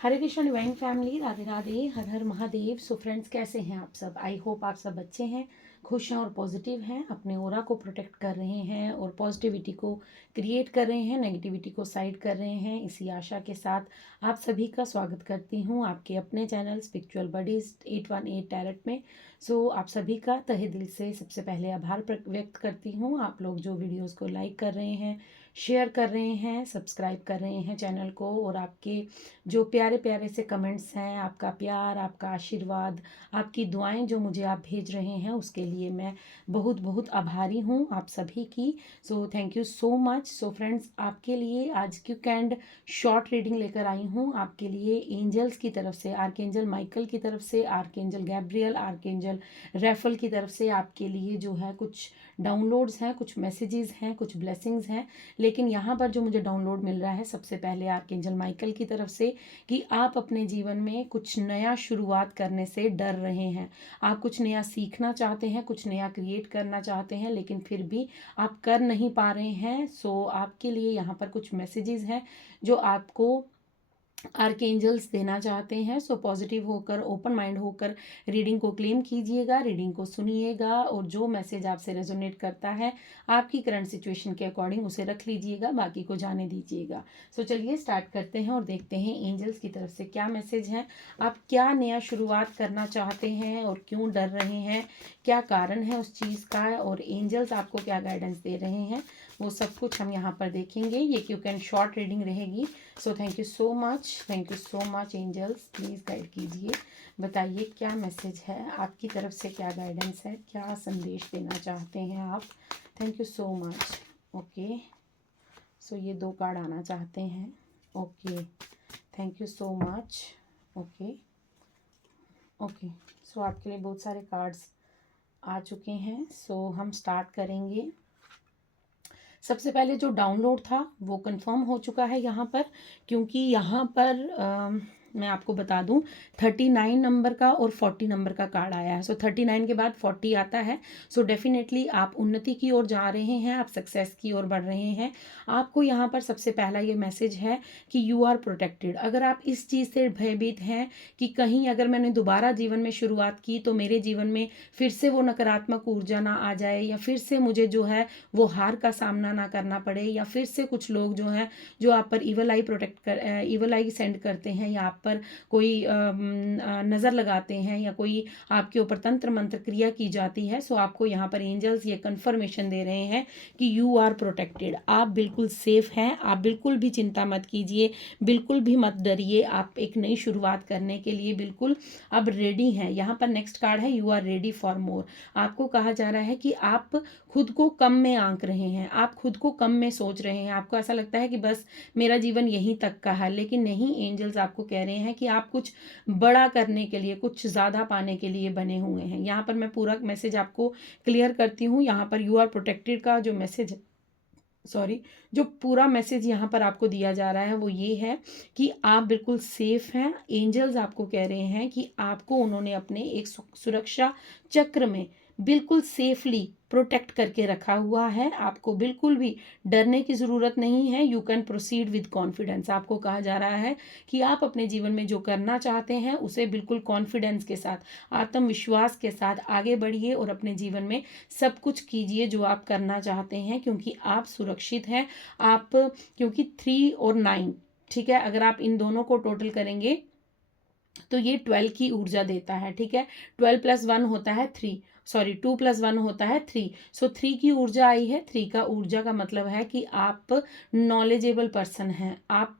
हरे Krishna divine family, Radhe Radhe, हर हर Mahadev. So friends, कैसे हैं आप सब? आई होप आप सब अच्छे हैं, खुश हैं और पॉजिटिव हैं, अपने ओरा को प्रोटेक्ट कर रहे हैं और पॉजिटिविटी को क्रिएट कर रहे हैं, नेगेटिविटी को साइड कर रहे हैं। इसी आशा के साथ आप सभी का स्वागत करती हूँ आपके अपने चैनल स्पिरिचुअल बडीज 818 टैरेट में। सो आप सभी का तहे दिल से सबसे पहले आभार व्यक्त करती हूँ। आप लोग जो वीडियोज़ को लाइक कर रहे हैं, शेयर कर रहे हैं, सब्सक्राइब कर रहे हैं चैनल को, और आपके जो प्यारे प्यारे से कमेंट्स हैं, आपका प्यार, आपका आशीर्वाद, आपकी दुआएं जो मुझे आप भेज रहे हैं, उसके लिए मैं बहुत बहुत आभारी हूँ आप सभी की। सो thank you so much. So friends, आपके लिए आज क्विक एंड शॉर्ट रीडिंग लेकर आई हूँ आपके लिए एंजल्स की तरफ से, आर्कएंजल माइकल की तरफ से, आर्कएंजल गैब्रियल, आर्कएंजल रैफल की तरफ से आपके लिए जो है कुछ डाउनलोड्स हैं, कुछ मैसेजेस हैं, कुछ ब्लेसिंग्स हैं। लेकिन यहाँ पर जो मुझे डाउनलोड मिल रहा है सबसे पहले आर्कएंजल माइकल की तरफ से कि आप अपने जीवन में कुछ नया शुरुआत करने से डर रहे हैं। आप कुछ नया सीखना चाहते हैं, कुछ नया क्रिएट करना चाहते हैं, लेकिन फिर भी आप कर नहीं पा रहे हैं। सो आपके लिए यहाँ पर कुछ मैसेजेस हैं जो आपको आर्कएंजल्स देना चाहते हैं। सो पॉजिटिव होकर, ओपन माइंड होकर रीडिंग को क्लेम कीजिएगा, रीडिंग को सुनिएगा, और जो मैसेज आपसे रेजोनेट करता है आपकी करंट सिचुएशन के अकॉर्डिंग उसे रख लीजिएगा, बाकी को जाने दीजिएगा। सो चलिए स्टार्ट करते हैं और देखते हैं एंजल्स की तरफ से क्या मैसेज है। आप क्या नया शुरुआत करना चाहते हैं और क्यों डर रहे हैं, क्या कारण है उस चीज़ का, और एंजल्स आपको क्या गाइडेंस दे रहे हैं, वो सब कुछ हम यहाँ पर देखेंगे। ये क्विक एंड शॉर्ट रीडिंग रहेगी। So thank you so much angels, please guide कीजिए, बताइए क्या मैसेज है आपकी तरफ से, क्या गाइडेंस है, क्या संदेश देना चाहते हैं आप। Thank you so much. Okay, so ये 2 कार्ड आना चाहते हैं। Okay, thank you so much. Okay okay, so आपके लिए बहुत सारे कार्ड्स आ चुके हैं। सो हम स्टार्ट करेंगे। सबसे पहले जो डाउनलोड था वो कंफर्म हो चुका है यहाँ पर, क्योंकि यहाँ पर मैं आपको बता दूं 39 नंबर का और 40 नंबर का कार्ड आया है। सो 39 के बाद 40 आता है। सो डेफिनेटली आप उन्नति की ओर जा रहे हैं, आप सक्सेस की ओर बढ़ रहे हैं। आपको यहाँ पर सबसे पहला ये मैसेज है कि यू आर प्रोटेक्टेड। अगर आप इस चीज़ से भयभीत हैं कि कहीं अगर मैंने दोबारा जीवन में शुरुआत की तो मेरे जीवन में फिर से वो नकारात्मक ऊर्जा ना आ जाए, या फिर से मुझे जो है वो हार का सामना ना करना पड़े, या फिर से कुछ लोग जो हैं जो आप पर ईवल आई सेंड करते हैं, या आप पर कोई नज़र लगाते हैं, या कोई आपके ऊपर तंत्र मंत्र क्रिया की जाती है। सो आपको यहाँ पर एंजल्स ये कंफर्मेशन दे रहे हैं कि यू आर प्रोटेक्टेड, आप बिल्कुल सेफ हैं। आप बिल्कुल भी चिंता मत कीजिए, बिल्कुल भी मत डरिए। आप एक नई शुरुआत करने के लिए बिल्कुल अब रेडी हैं। यहाँ पर नेक्स्ट कार्ड है you are ready for more. आपको कहा जा रहा है कि आप खुद को कम में आंक रहे हैं, आप खुद को कम में सोच रहे हैं। आपको ऐसा लगता है कि बस मेरा जीवन यहीं तक का है, लेकिन नहीं, एंजल्स आपको कह रहे हैं कि आप कुछ बड़ा करने के लिए, कुछ ज़्यादा पाने के लिए बने हुए हैं। यहाँ पर मैं पूरा मैसेज आपको क्लियर करती हूँ। यहाँ पर यू आर प्रोटेक्टेड का जो मैसेज, जो पूरा मैसेज यहाँ पर आपको दिया जा रहा है वो ये है कि आप बिल्कुल सेफ हैं। एंजल्स आपको कह रहे हैं कि आपको उन्होंने अपने एक सुरक्षा चक्र में बिल्कुल सेफली प्रोटेक्ट करके रखा हुआ है। आपको बिल्कुल भी डरने की ज़रूरत नहीं है। You can proceed with confidence. आपको कहा जा रहा है कि आप अपने जीवन में जो करना चाहते हैं उसे बिल्कुल कॉन्फिडेंस के साथ, आत्मविश्वास के साथ आगे बढ़िए और अपने जीवन में सब कुछ कीजिए जो आप करना चाहते हैं, क्योंकि आप सुरक्षित हैं। आप, क्योंकि 3 और 9, ठीक है, अगर आप इन दोनों को टोटल करेंगे तो ये 12 की ऊर्जा देता है। ठीक है, 12 + 1 होता है 3, 2 + 1 होता है 3। सो 3 की ऊर्जा आई है। 3 का ऊर्जा का मतलब है कि आप नॉलेजेबल पर्सन हैं। आप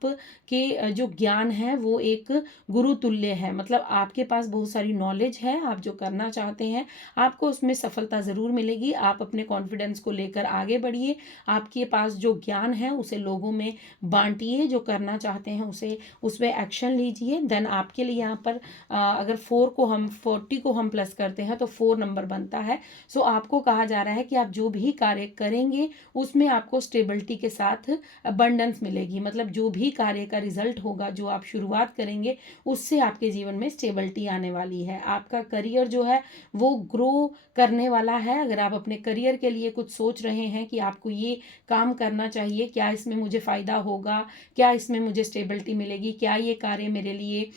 के जो ज्ञान है वो एक गुरु तुल्य है। मतलब आपके पास बहुत सारी नॉलेज है। आप जो करना चाहते हैं आपको उसमें सफलता ज़रूर मिलेगी। आप अपने कॉन्फिडेंस को लेकर आगे बढ़िए। आपके पास जो ज्ञान है उसे लोगों में बांटिए। जो करना चाहते हैं उसे उस पर एक्शन लीजिए। देन आपके लिए यहाँ पर अगर 40 को हम प्लस करते हैं तो 4 नंबर बनता बनता है। सो आपको कहा जा रहा है कि आप जो भी कार्य करेंगे उसमें आपको स्टेबिलिटी के साथ अबंडेंस मिलेगी। मतलब जो भी कार्य का रिजल्ट होगा, जो आप शुरुआत करेंगे, उससे आपके जीवन में स्टेबिलिटी आने वाली है। आपका करियर जो है वो ग्रो करने वाला है। अगर आप अपने करियर के लिए कुछ सोच रहे हैं कि आपको ये काम करना चाहिए, क्या इसमें मुझे फ़ायदा होगा, क्या इसमें मुझे स्टेबिलिटी मिलेगी, क्या ये कार्य मेरे लिए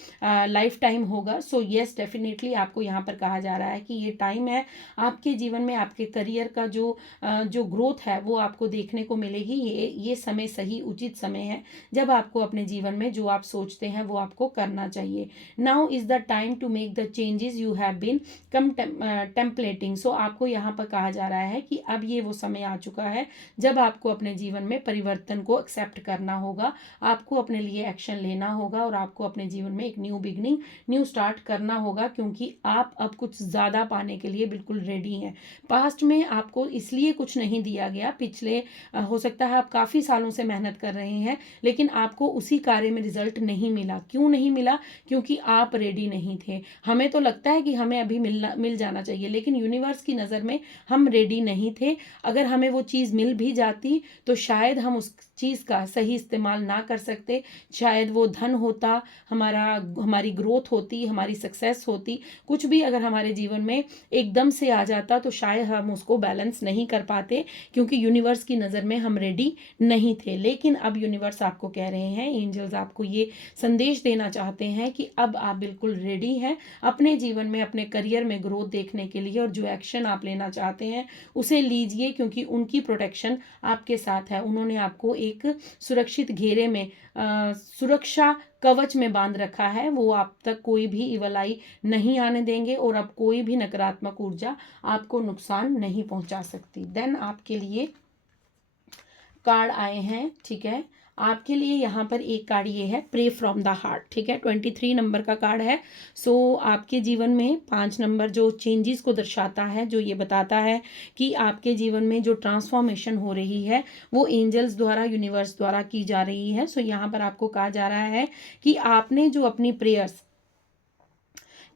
लाइफ टाइम होगा, सो येस डेफिनेटली आपको यहाँ पर कहा जा रहा है कि ये टाइम है आपके जीवन में, आपके करियर का जो ग्रोथ है वो आपको देखने को मिलेगी। ये समय सही उचित समय है जब आपको अपने जीवन में जो आप सोचते हैं वो आपको करना चाहिए। Now is the time to make the changes you have been templating. So आपको यहाँ पर कहा जा रहा है कि अब ये वो समय आ चुका है जब आपको अपने जीवन में परिवर्तन को एक्सेप्ट करना होगा, आपको अपने लिए एक्शन लेना होगा और आपको अपने जीवन में एक न्यू बिगनिंग, न्यू स्टार्ट करना होगा, क्योंकि आप अब कुछ ज़्यादा पाने के लिए बिल्कुल रेडी हैं। पास्ट में आपको इसलिए कुछ नहीं दिया गया, पिछले हो सकता है आप काफ़ी सालों से मेहनत कर रहे हैं लेकिन आपको उसी कार्य में रिजल्ट नहीं मिला। क्यों नहीं मिला? क्योंकि आप रेडी नहीं थे। हमें तो लगता है कि हमें अभी मिल जाना चाहिए, लेकिन यूनिवर्स की नज़र में हम रेडी नहीं थे। अगर हमें वो चीज़ मिल भी जाती तो शायद हम उस चीज़ का सही इस्तेमाल ना कर सकते। शायद वो धन होता, हमारी ग्रोथ होती, हमारी सक्सेस होती, कुछ भी अगर हमारे जीवन में एकदम से आ जाता तो शायद हम उसको बैलेंस नहीं कर पाते, क्योंकि यूनिवर्स की नज़र में हम रेडी नहीं थे। लेकिन अब यूनिवर्स आपको कह रहे हैं, एंजल्स आपको ये संदेश देना चाहते हैं कि अब आप बिल्कुल रेडी हैं अपने जीवन में, अपने करियर में ग्रोथ देखने के लिए, और जो एक्शन आप लेना चाहते हैं उसे लीजिए, क्योंकि उनकी प्रोटेक्शन आपके साथ है। उन्होंने आपको एक सुरक्षित घेरे में, सुरक्षा कवच में बांध रखा है। वो आप तक कोई भी इवल आई नहीं आने देंगे और अब कोई भी नकारात्मक ऊर्जा आपको नुकसान नहीं पहुंचा सकती। देन आपके लिए कार्ड आए हैं, ठीक है। आपके लिए यहाँ पर एक कार्ड ये है, प्रे फ्रॉम द हार्ट, ठीक है। 23 नंबर का कार्ड है। सो आपके जीवन में 5 नंबर जो चेंजेस को दर्शाता है, जो ये बताता है कि आपके जीवन में जो ट्रांसफॉर्मेशन हो रही है वो एंजल्स द्वारा, यूनिवर्स द्वारा की जा रही है। सो यहाँ पर आपको कहा जा रहा है कि आपने जो अपनी प्रेयर्स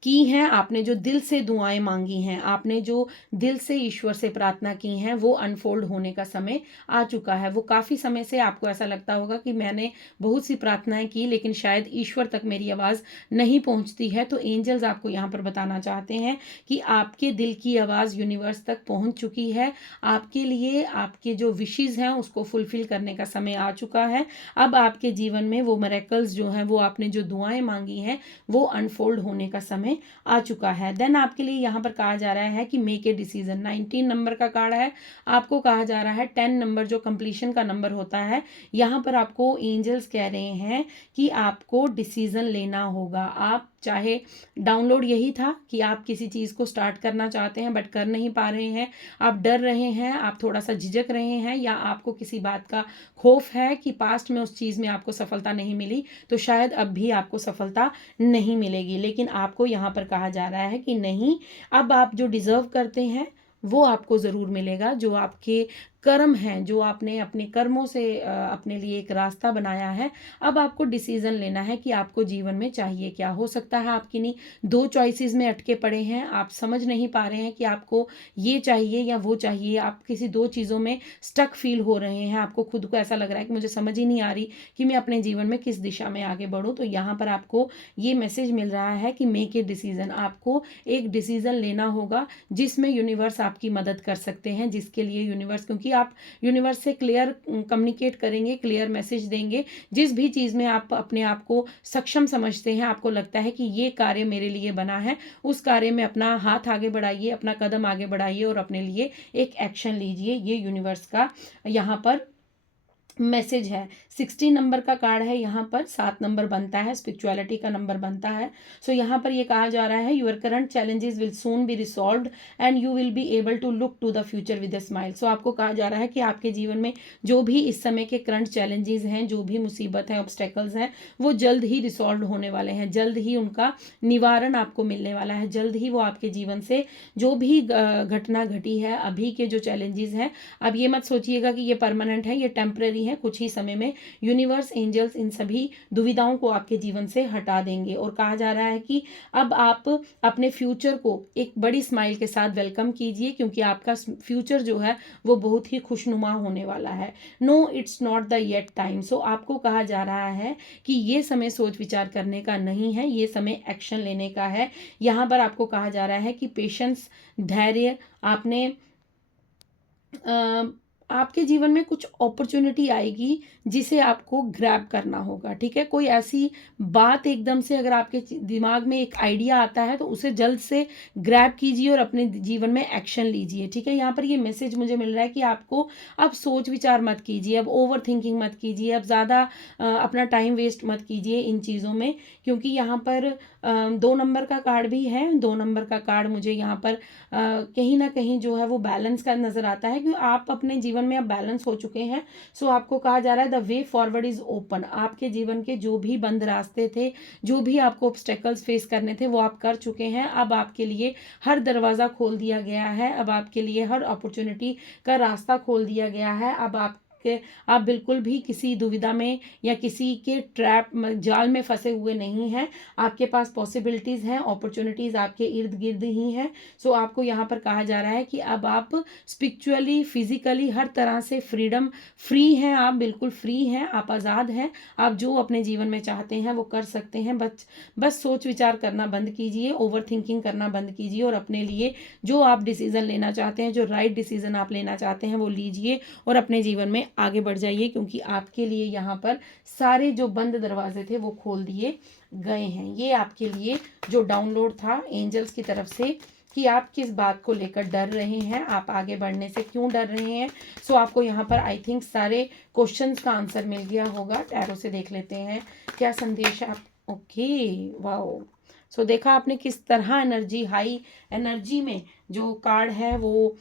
की हैं, आपने जो दिल से दुआएं मांगी हैं, आपने जो दिल से ईश्वर से प्रार्थना की हैं, वो अनफोल्ड होने का समय आ चुका है। वो काफ़ी समय से आपको ऐसा लगता होगा कि मैंने बहुत सी प्रार्थनाएं की लेकिन शायद ईश्वर तक मेरी आवाज़ नहीं पहुंचती है। तो एंजल्स आपको यहाँ पर बताना चाहते हैं कि आपके दिल की आवाज़ यूनिवर्स तक पहुँच चुकी है। आपके लिए आपके जो विशेज़ हैं उसको फुलफिल करने का समय आ चुका है। अब आपके जीवन में वो मिरेकल्स जो हैं, वो आपने जो दुआएं मांगी हैं, वो अनफोल्ड होने का समय आ चुका है। देन आपके लिए यहाँ पर कहा जा रहा है कि मेक ए डिसीजन। 19 नंबर का कार्ड है। आपको कहा जा रहा है 10 नंबर जो कंप्लीशन का नंबर होता है, यहाँ पर आपको एंजल्स कह रहे हैं कि आपको डिसीजन लेना होगा। आप चाहे डाउनलोड यही था कि आप किसी चीज़ को स्टार्ट करना चाहते हैं बट कर नहीं पा रहे हैं, आप डर रहे हैं, आप थोड़ा सा झिझक रहे हैं, या आपको किसी बात का खौफ है कि पास्ट में उस चीज़ में आपको सफलता नहीं मिली तो शायद अब भी आपको सफलता नहीं मिलेगी। लेकिन आपको यहाँ पर कहा जा रहा है कि नहीं, अब आप जो डिज़र्व करते हैं वो आपको ज़रूर मिलेगा। जो आपके कर्म हैं, जो आपने अपने कर्मों से अपने लिए एक रास्ता बनाया है, अब आपको डिसीजन लेना है कि आपको जीवन में चाहिए क्या। हो सकता है आप किन्हीं 2 चॉइसेस में अटके पड़े हैं, आप समझ नहीं पा रहे हैं कि आपको ये चाहिए या वो चाहिए, आप किसी 2 चीज़ों में स्टक फील हो रहे हैं, आपको खुद को ऐसा लग रहा है कि मुझे समझ ही नहीं आ रही कि मैं अपने जीवन में किस दिशा में आगे बढ़ूँ। तो यहाँ पर आपको ये मैसेज मिल रहा है कि मेक ए डिसीजन। आपको एक डिसीजन लेना होगा जिसमें यूनिवर्स आपकी मदद कर सकते हैं, जिसके लिए यूनिवर्स, क्योंकि आप यूनिवर्स से क्लियर कम्युनिकेट करेंगे, क्लियर मैसेज देंगे, जिस भी चीज़ में आप अपने आप को सक्षम समझते हैं, आपको लगता है कि ये कार्य मेरे लिए बना है, उस कार्य में अपना हाथ आगे बढ़ाइए, अपना कदम आगे बढ़ाइए और अपने लिए एक एक्शन लीजिए। ये यूनिवर्स का यहाँ पर मैसेज है। 16 नंबर का कार्ड है, यहाँ पर 7 नंबर बनता है, स्पिरिचुअलिटी का नंबर बनता है। सो यहाँ पर ये कहा जा रहा है your current challenges will soon be resolved and you will be able to look to the future with a smile. So आपको कहा जा रहा है कि आपके जीवन में जो भी इस समय के करंट चैलेंजेस हैं, जो भी मुसीबत हैं, ऑब्स्टेकल्स हैं, वो जल्द ही रिसॉल्व होने वाले हैं, जल्द ही उनका निवारण आपको मिलने वाला है, जल्द ही वो आपके जीवन से जो भी घटना घटी है, अभी के जो चैलेंजेस हैं, अब ये मत सोचिएगा कि ये परमानेंट है, ये टेम्पररी है, कुछ ही समय में यूनिवर्स, एंजल्स इन सभी दुविधाओं को आपके जीवन से हटा देंगे। और कहा जा रहा है कि अब आप अपने फ्यूचर को एक बड़ी स्माइल के साथ वेलकम कीजिए, क्योंकि आपका फ्यूचर जो है वो बहुत ही खुशनुमा होने वाला है। No, it's not the yet time. So आपको कहा जा रहा है कि ये समय सोच विचार करने का नहीं है, ये समय एक्शन लेने का है। यहाँ पर आपको कहा जा रहा है कि पेशेंस, धैर्य, आपने आपके जीवन में कुछ अपॉर्चुनिटी आएगी जिसे आपको ग्रैब करना होगा, ठीक है। कोई ऐसी बात एकदम से अगर आपके दिमाग में एक आइडिया आता है तो उसे जल्द से ग्रैब कीजिए और अपने जीवन में एक्शन लीजिए, ठीक है। यहाँ पर ये मैसेज मुझे मिल रहा है कि आपको अब सोच विचार मत कीजिए, अब ओवर थिंकिंग मत कीजिए, अब ज़्यादा अपना टाइम वेस्ट मत कीजिए इन चीज़ों में, क्योंकि यहाँ पर 2 नंबर का कार्ड भी है। 2 नंबर का कार्ड मुझे यहाँ पर कहीं ना कहीं जो है वो बैलेंस का नजर आता है, क्योंकि आप अपने जीवन में अब बैलेंस हो चुके हैं। सो आपको कहा जा रहा है the way forward is open. आपके जीवन के जो भी बंद रास्ते थे, जो भी आपको ऑब्स्टेकल्स फेस करने थे, वो आप कर चुके हैं। अब आपके लिए हर दरवाजा खोल दिया गया है, अब आपके लिए हर अपॉर्चुनिटी का रास्ता खोल दिया गया है। अब आप बिल्कुल भी किसी दुविधा में या किसी के ट्रैप जाल में फंसे हुए नहीं हैं। आपके पास पॉसिबिलिटीज़ हैं, अपॉर्चुनिटीज़ आपके इर्द गिर्द ही हैं। सो आपको यहाँ पर कहा जा रहा है कि अब आप स्पिरिचुअली, फिजिकली हर तरह से फ्री हैं। आप बिल्कुल फ्री हैं, आप आज़ाद हैं। आप जो अपने जीवन में चाहते हैं वो कर सकते हैं। बस सोच विचार करना बंद कीजिए, ओवर थिंकिंग करना बंद कीजिए और अपने लिए जो आप डिसीज़न लेना चाहते हैं, जो राइट डिसीज़न आप लेना चाहते हैं वो लीजिए और अपने जीवन में आगे बढ़ जाइए, क्योंकि आपके लिए यहाँ पर सारे जो बंद दरवाजे थे वो खोल दिए गए हैं। ये आपके लिए जो डाउनलोड था एंजल्स की तरफ से कि आप किस बात को लेकर डर रहे हैं, आप आगे बढ़ने से क्यों डर रहे हैं। सो आपको यहाँ पर आई थिंक सारे क्वेश्चंस का आंसर मिल गया होगा। टैरो से देख लेते हैं क्या संदेश आप। Okay, wow. सो देखा आपने किस तरह एनर्जी, हाई एनर्जी में जो कार्ड है वो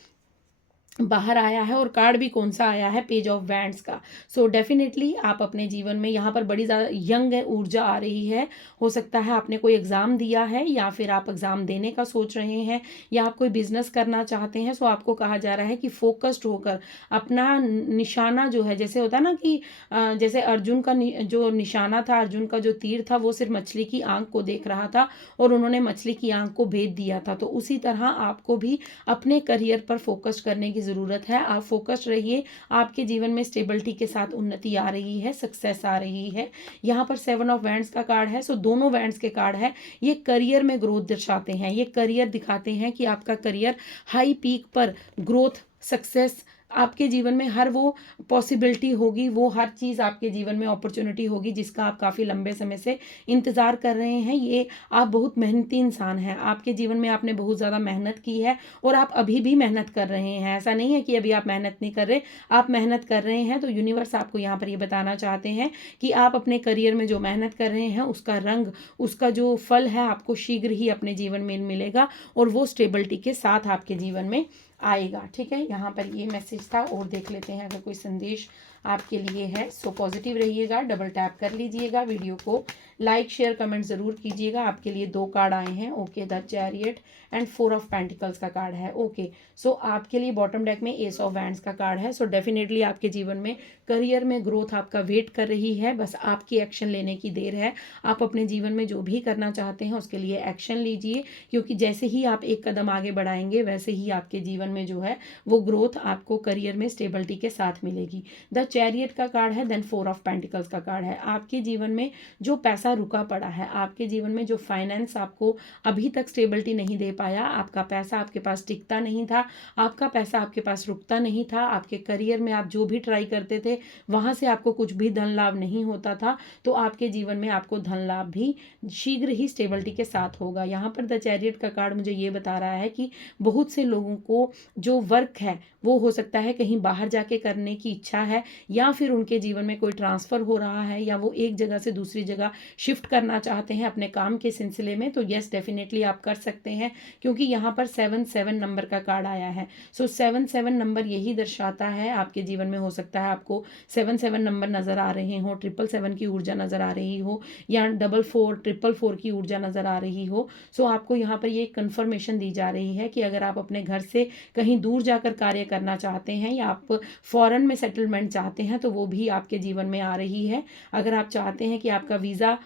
बाहर आया है, और कार्ड भी कौन सा आया है, पेज ऑफ वैंड्स का। सो डेफिनेटली आप अपने जीवन में यहाँ पर बड़ी ज़्यादा यंग ऊर्जा आ रही है। हो सकता है आपने कोई एग्ज़ाम दिया है, या फिर आप एग्ज़ाम देने का सोच रहे हैं, या आप कोई बिजनेस करना चाहते हैं। सो आपको कहा जा रहा है कि फोकस्ड होकर अपना निशाना जो है, जैसे होता है ना कि जैसे अर्जुन का जो निशाना था, अर्जुन का जो तीर था, वो सिर्फ मछली की आंख को देख रहा था और उन्होंने मछली की आंख को भेद दिया था। तो उसी तरह आपको भी अपने करियर पर फोकस करने की ज़रूरत है। आप फोकस रहिए, आपके जीवन में स्टेबिलिटी के साथ उन्नति आ रही है, सक्सेस आ रही है। यहाँ पर 7 ऑफ वैंड्स का कार्ड है। सो दोनों वैंड्स के कार्ड है, ये करियर में ग्रोथ दर्शाते हैं, ये करियर दिखाते हैं कि आपका करियर हाई पीक पर ग्रोथ, सक्सेस, आपके जीवन में हर वो पॉसिबिलिटी होगी, वो हर चीज़ आपके जीवन में अपॉर्चुनिटी होगी जिसका आप काफ़ी लंबे समय से इंतज़ार कर रहे हैं। ये आप बहुत मेहनती इंसान हैं, आपके जीवन में आपने बहुत ज़्यादा मेहनत की है और आप अभी भी मेहनत कर रहे हैं। ऐसा नहीं है कि अभी आप मेहनत नहीं कर रहे, आप मेहनत कर रहे हैं। तो यूनिवर्स आपको यहाँ पर ये बताना चाहते हैं कि आप अपने करियर में जो मेहनत कर रहे हैं उसका रंग, उसका जो फल है आपको शीघ्र ही अपने जीवन में मिलेगा, और वो स्टेबिलिटी के साथ आपके जीवन में आएगा, ठीक है। यहाँ पर ये मैसेज था, और देख लेते हैं अगर कोई संदेश आपके लिए है। सो पॉजिटिव रहिएगा, डबल टैप कर लीजिएगा, वीडियो को लाइक शेयर कमेंट ज़रूर कीजिएगा। आपके लिए 2 कार्ड आए हैं, okay, the chariot and 4 of pentacles का कार्ड है, ओके। सो आपके लिए बॉटम डेक में एस ऑफ वैंड्स का कार्ड है। सो डेफिनेटली आपके जीवन में करियर में ग्रोथ आपका वेट कर रही है, बस आपकी एक्शन लेने की देर है। आप अपने जीवन में जो भी करना चाहते हैं उसके लिए एक्शन लीजिए, क्योंकि जैसे ही आप एक कदम आगे बढ़ाएंगे वैसे ही आपके जीवन में जो है वो ग्रोथ आपको करियर में स्टेबिलिटी के साथ मिलेगी। द चैरियट का कार्ड है, देन 4 ऑफ पेंटिकल्स का कार्ड है। आपके जीवन में जो पैसा रुका पड़ा है, आपके जीवन में जो फाइनेंस आपको अभी तक स्टेबिलिटी नहीं दे पाया, आपका पैसा आपके पास टिकता नहीं था, आपका पैसा आपके पास रुकता नहीं था, आपके करियर में आप जो भी ट्राई करते थे वहां से आपको कुछ भी धन लाभ नहीं होता था, तो आपके जीवन में आपको धन लाभ भी शीघ्र ही स्टेबिलिटी के साथ होगा। यहाँ पर द चैरियट का कार्ड मुझे ये बता रहा है कि बहुत से लोगों को जो वर्क है वो हो सकता है कहीं बाहर जाके करने की इच्छा है, या फिर उनके जीवन में कोई ट्रांसफ़र हो रहा है, या वो एक जगह से दूसरी जगह शिफ्ट करना चाहते हैं अपने काम के सिलसिले में। तो यस, डेफिनेटली आप कर सकते हैं, क्योंकि यहाँ पर 7 नंबर का कार्ड आया है। सो 7 नंबर यही दर्शाता है आपके जीवन में हो सकता है आपको 7 नंबर नज़र आ रहे हो, 777 की ऊर्जा नज़र आ रही हो, या 44 की ऊर्जा नज़र आ रही हो। सो आपको यहाँ पर ये कंफर्मेशन दी जा रही है कि अगर आप अपने घर से कहीं दूर जाकर कार्य करना चाहते हैं, या आप फॉरेन में सेटलमेंट चाहते चाहते हैं तो वो भी आपके जीवन में आ रही है। अगर आप चाहते हैं कि आपका वीज़ा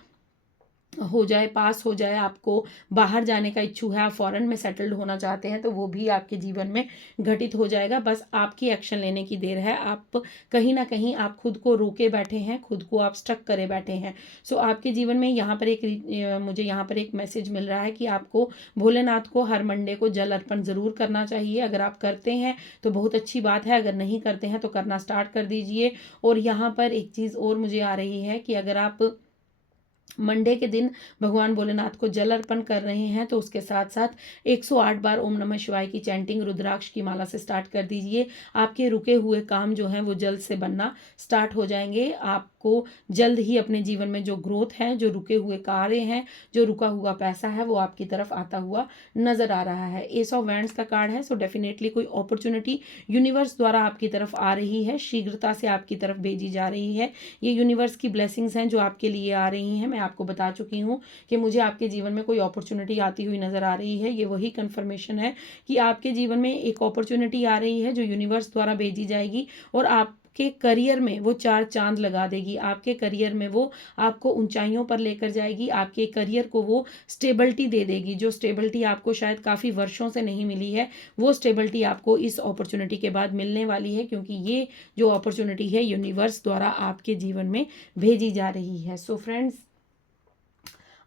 हो जाए, पास हो जाए, आपको बाहर जाने का इच्छू है, आप फॉरेन में सेटल्ड होना चाहते हैं, तो वो भी आपके जीवन में घटित हो जाएगा। बस आपकी एक्शन लेने की देर है। आप कहीं ना कहीं आप खुद को रोके बैठे हैं, खुद को आप स्टक करे बैठे हैं। सो आपके जीवन में यहाँ पर मुझे यहाँ पर एक मैसेज मिल रहा है कि आपको भोलेनाथ को हर मंडे को जल अर्पण ज़रूर करना चाहिए। अगर आप करते हैं तो बहुत अच्छी बात है, अगर नहीं करते हैं तो करना स्टार्ट कर दीजिए। और यहाँ पर एक चीज़ और मुझे आ रही है कि अगर आप मंडे के दिन भगवान भोलेनाथ को जल अर्पण कर रहे हैं तो उसके साथ साथ 108 बार ओम नमः शिवाय की चैंटिंग रुद्राक्ष की माला से स्टार्ट कर दीजिए। आपके रुके हुए काम जो हैं वो जल्द से बनना स्टार्ट हो जाएंगे। आपको जल्द ही अपने जीवन में जो ग्रोथ है, जो रुके हुए कार्य हैं, जो रुका हुआ पैसा है, वो आपकी तरफ आता हुआ नजर आ रहा है। एस ऑफ वैंड्स का कार्ड है, सो डेफिनेटली कोई अपॉर्चुनिटी यूनिवर्स द्वारा आपकी तरफ आ रही है, शीघ्रता से आपकी तरफ भेजी जा रही है। ये यूनिवर्स की ब्लेसिंग्स हैं जो आपके लिए आ रही हैं। मैं आपको बता चुकी हूँ कि मुझे आपके जीवन में कोई अपॉर्चुनिटी आती हुई नज़र आ रही है। ये वही कंफर्मेशन है कि आपके जीवन में एक अपॉर्चुनिटी आ रही है जो यूनिवर्स द्वारा भेजी जाएगी और आपके करियर में वो 4 चांद लगा देगी। आपके करियर में वो आपको ऊंचाइयों पर लेकर जाएगी। आपके करियर को वो स्टेबिलिटी दे देगी, जो स्टेबिलिटी आपको शायद काफ़ी वर्षों से नहीं मिली है, वो स्टेबिलिटी आपको इस अपॉर्चुनिटी के बाद मिलने वाली है, क्योंकि ये जो अपॉर्चुनिटी है यूनिवर्स द्वारा आपके जीवन में भेजी जा रही है। सो फ्रेंड्स,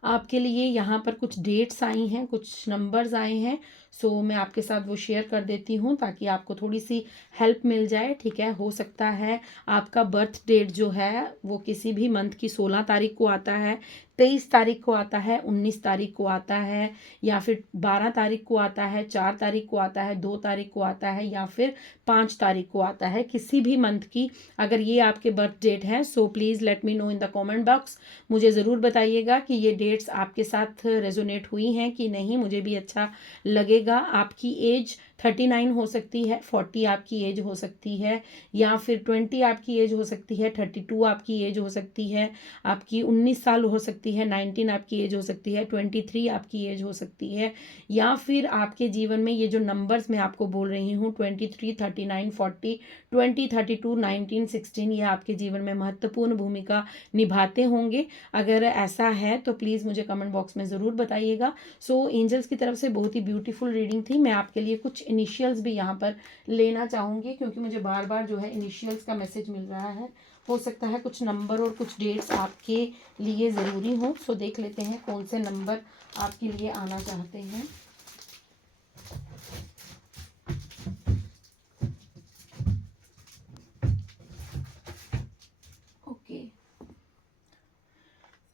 आपके लिए यहाँ पर कुछ डेट्स आई हैं, कुछ नंबर्स आए हैं। सो मैं आपके साथ वो शेयर कर देती हूँ ताकि आपको थोड़ी सी हेल्प मिल जाए। ठीक है, हो सकता है आपका बर्थ डेट जो है वो किसी भी मंथ की 16 तारीख को आता है, 23 तारीख को आता है, 19 तारीख को आता है, या फिर 12 तारीख को आता है, 4 तारीख को आता है, 2 तारीख को आता है, या फिर 5 तारीख को आता है। किसी भी मंथ की अगर ये आपके बर्थ डेट है, so please let me know in the comment box. मुझे ज़रूर बताइएगा कि ये डेट्स आपके साथ रेजोनेट हुई हैं कि नहीं, मुझे भी अच्छा लगेगा। आपकी एज 39 हो सकती है, 40 आपकी एज हो सकती है, या फिर 20 आपकी एज हो सकती है, 32 आपकी एज हो सकती है, आपकी 19 साल हो सकती है, 19 आपकी एज हो सकती है, 23 आपकी एज हो सकती है, या फिर आपके जीवन में ये जो नंबर्स मैं आपको बोल रही हूँ 23, 39, 40, 20, 32, 19, 16, ये आपके जीवन में महत्वपूर्ण भूमिका निभाते होंगे। अगर ऐसा है तो प्लीज़ मुझे कमेंट बॉक्स में ज़रूर बताइएगा। सो एंजल्स की तरफ से बहुत ही ब्यूटीफुल रीडिंग थी। मैं आपके लिए कुछ इनिशियल्स भी यहाँ पर लेना चाहूँगी, क्योंकि मुझे बार बार जो है इनिशियल्स का मैसेज मिल रहा है। हो सकता है कुछ नंबर और कुछ डेट्स आपके लिए ज़रूरी हो। सो देख लेते हैं कौन से नंबर आपके लिए आना चाहते हैं। ओके,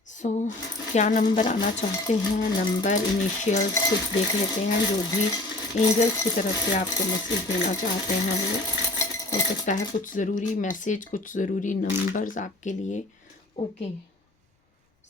सो क्या नंबर आना चाहते हैं, नंबर, इनिशियल्स कुछ देख लेते हैं। जो भी एंजल्स की तरफ से आपको मैसेज देना चाहते हैं वो हो सकता है कुछ ज़रूरी मैसेज, कुछ ज़रूरी नंबर्स आपके लिए। ओके,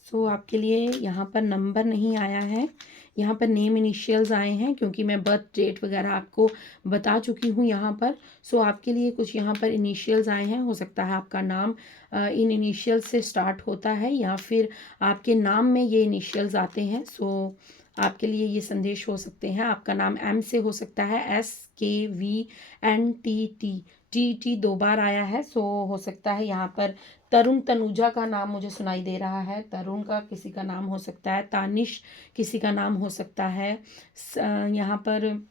सो आपके लिए यहाँ पर नंबर नहीं आया है, यहाँ पर नेम इनिशियल्स आए हैं, क्योंकि मैं बर्थ डेट वगैरह आपको बता चुकी हूँ यहाँ पर। सो आपके लिए कुछ यहाँ पर इनिशियल्स आए हैं। हो सकता है आपका नाम इन इनिशियल्स से स्टार्ट होता है, या फिर आपके नाम में ये इनिशियल्स आते हैं। सो आपके लिए ये संदेश हो सकते हैं। आपका नाम एम से हो सकता है, SKVNTT, टी 2 बार आया है। सो हो सकता है यहाँ पर तरुण तनुजा का नाम मुझे सुनाई दे रहा है, तरुण का किसी का नाम हो सकता है, तानिश किसी का नाम हो सकता है, यहाँ पर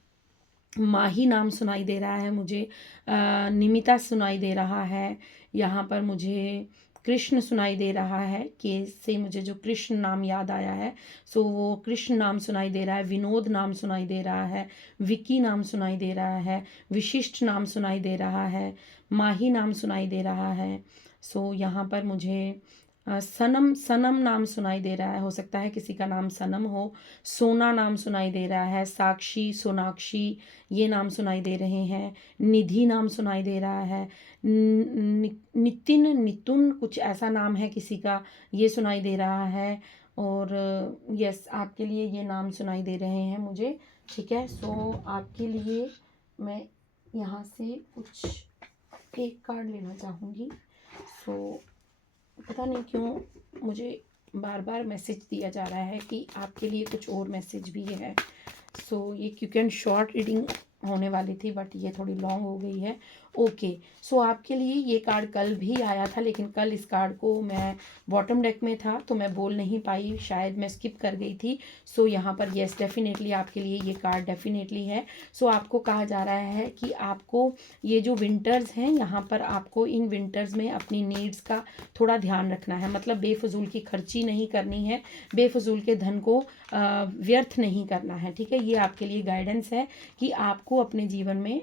माही नाम सुनाई दे रहा है मुझे, निमिता सुनाई दे रहा है, यहाँ पर मुझे कृष्ण सुनाई दे रहा है। के से मुझे जो कृष्ण नाम याद आया है, सो वो कृष्ण नाम सुनाई दे रहा है। विनोद नाम सुनाई दे रहा है, विकी नाम सुनाई दे रहा है, विशिष्ट नाम सुनाई दे रहा है, माही नाम सुनाई दे रहा है। सो यहाँ पर मुझे सनम सनम नाम सुनाई दे रहा है, हो सकता है किसी का नाम सनम हो। सोना नाम सुनाई दे रहा है, साक्षी, सोनाक्षी ये नाम सुनाई दे रहे हैं, निधि नाम सुनाई दे रहा है, नितिन, नितुन कुछ ऐसा नाम है किसी का, ये सुनाई दे रहा है। और यस, आपके लिए ये नाम सुनाई दे रहे हैं मुझे। ठीक है, सो आपके लिए मैं यहाँ से कुछ एक कार्ड लेना चाहूँगी। सो पता नहीं क्यों मुझे बार बार मैसेज दिया जा रहा है कि आपके लिए कुछ और मैसेज भी है। सो ये क्विक एंड शॉर्ट रीडिंग होने वाली थी, बट ये थोड़ी लॉन्ग हो गई है। ओके, सो आपके लिए ये कार्ड कल भी आया था, लेकिन कल इस कार्ड को मैं बॉटम डेक में था तो मैं बोल नहीं पाई, शायद मैं स्किप कर गई थी। सो यहाँ पर येस डेफिनेटली आपके लिए ये कार्ड डेफिनेटली है। सो आपको कहा जा रहा है कि आपको ये जो विंटर्स हैं, यहाँ पर आपको इन विंटर्स में अपनी नीड्स का थोड़ा ध्यान रखना है। मतलब बेफजूल की खर्ची नहीं करनी है, बेफजूल के धन को व्यर्थ नहीं करना है। ठीक है, ये आपके लिए गाइडेंस है कि आपको अपने जीवन में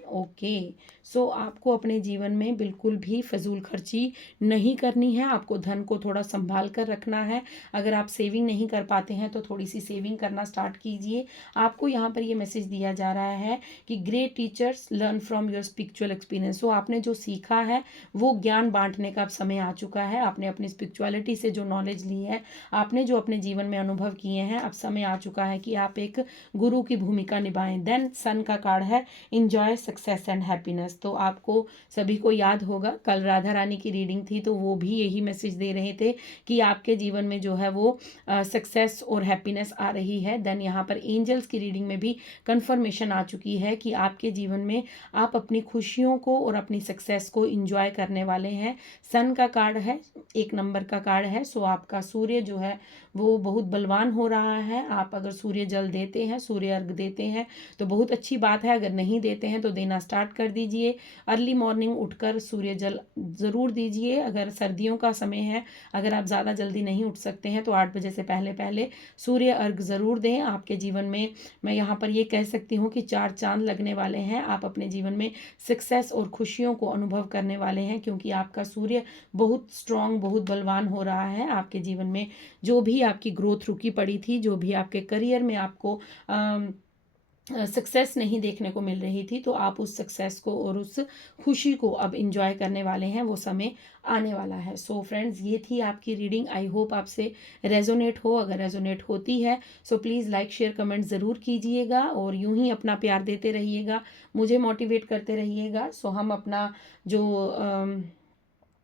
सो आपको अपने जीवन में बिल्कुल भी फजूल खर्ची नहीं करनी है। आपको धन को थोड़ा संभाल कर रखना है। अगर आप सेविंग नहीं कर पाते हैं तो थोड़ी सी सेविंग करना स्टार्ट कीजिए। आपको यहाँ पर ये मैसेज दिया जा रहा है कि great teachers learn from your spiritual experience. So आपने जो सीखा है वो ज्ञान बांटने का अब समय आ चुका है। आपने अपनी स्पिरिचुअलिटी से जो नॉलेज ली है, आपने जो अपने जीवन में अनुभव किए हैं, अब समय आ चुका है कि आप एक गुरु की भूमिका निभाएं। देन सन का कार्ड है इंजॉय सक्सेस एंड हैप्पीनेस। तो आपको सभी को याद होगा कल राधा रानी की रीडिंग थी तो वो भी यही मैसेज दे रहे थे कि आपके जीवन में जो है वो सक्सेस और हैप्पीनेस आ रही है। देन यहाँ पर एंजल्स की रीडिंग में भी कंफर्मेशन आ चुकी है कि आपके जीवन में आप अपनी खुशियों को और अपनी सक्सेस को इंजॉय करने वाले हैं। सन का कार्ड है, 1 नंबर का कार्ड है। सो आपका सूर्य जो है वो बहुत बलवान हो रहा है। आप अगर सूर्य जल देते हैं, सूर्य अर्घ देते हैं तो बहुत अच्छी बात है। अगर नहीं देते हैं तो देना स्टार्ट कर दीजिए। अर्ली मॉर्निंग उठकर सूर्य जल ज़रूर दीजिए। अगर सर्दियों का समय है, अगर आप ज़्यादा जल्दी नहीं उठ सकते हैं तो 8 बजे से पहले पहले सूर्य अर्घ ज़रूर दें। आपके जीवन में मैं यहाँ पर ये कह सकती हूँ कि 4 चांद लगने वाले हैं। आप अपने जीवन में सक्सेस और खुशियों को अनुभव करने वाले हैं, क्योंकि आपका सूर्य बहुत स्ट्रांग, बहुत बलवान हो रहा है। आपके जीवन में जो भी आपकी ग्रोथ रुकी पड़ी थी, जो भी आपके करियर में आपको सक्सेस नहीं देखने को मिल रही थी, तो आप उस सक्सेस को और उस खुशी को अब इंजॉय करने वाले हैं। वो समय आने वाला है। सो फ्रेंड्स, ये थी आपकी रीडिंग। आई होप आपसे रेजोनेट हो। अगर रेजोनेट होती है so please like share comment ज़रूर कीजिएगा और यूं ही अपना प्यार देते रहिएगा, मुझे मोटिवेट करते रहिएगा। सो हम अपना जो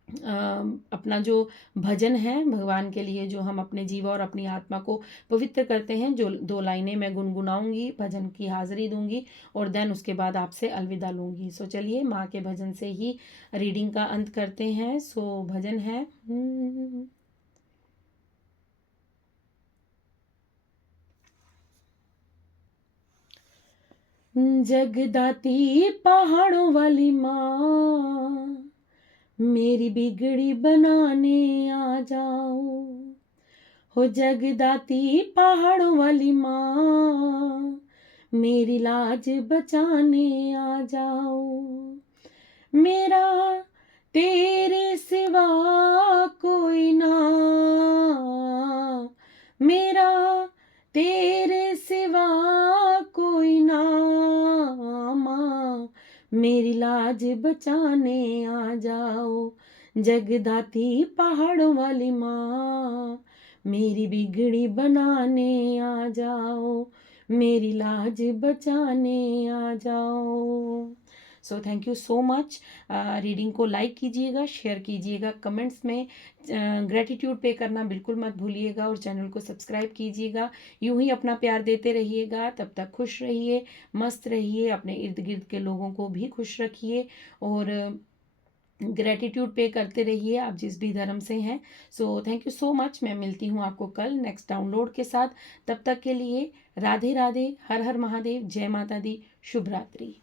अपना जो भजन है भगवान के लिए, जो हम अपने जीव और अपनी आत्मा को पवित्र करते हैं, जो 2 लाइनें मैं गुनगुनाऊंगी, भजन की हाजिरी दूंगी और देन उसके बाद आपसे अलविदा लूंगी। सो चलिए माँ के भजन से ही रीडिंग का अंत करते हैं। सो भजन है जगदाती पहाड़ों वाली माँ, मेरी बिगड़ी बनाने आ जाओ। हो जगदाती पहाड़ों वाली माँ, मेरी लाज बचाने आ जाओ। मेरा तेरे सिवा कोई ना, मेरा तेरे सिवा कोई ना, माँ मेरी लाज बचाने आ जाओ। जगदाती पहाड़ों वाली माँ, मेरी बिगड़ी बनाने आ जाओ, मेरी लाज बचाने आ जाओ। सो thank you so much. Reading को लाइक कीजिएगा, शेयर कीजिएगा, कमेंट्स में ग्रेटिट्यूड पे करना बिल्कुल मत भूलिएगा और चैनल को सब्सक्राइब कीजिएगा। यूं ही अपना प्यार देते रहिएगा। तब तक खुश रहिए, मस्त रहिए, अपने इर्द गिर्द के लोगों को भी खुश रखिए और ग्रेटिट्यूड पे करते रहिए, आप जिस भी धर्म से हैं। सो थैंक यू सो मच। मैं मिलती हूँ आपको कल नेक्स्ट डाउनलोड के साथ। तब तक के लिए राधे राधे, हर हर महादेव, जय माता दी, शुभ रात्रि।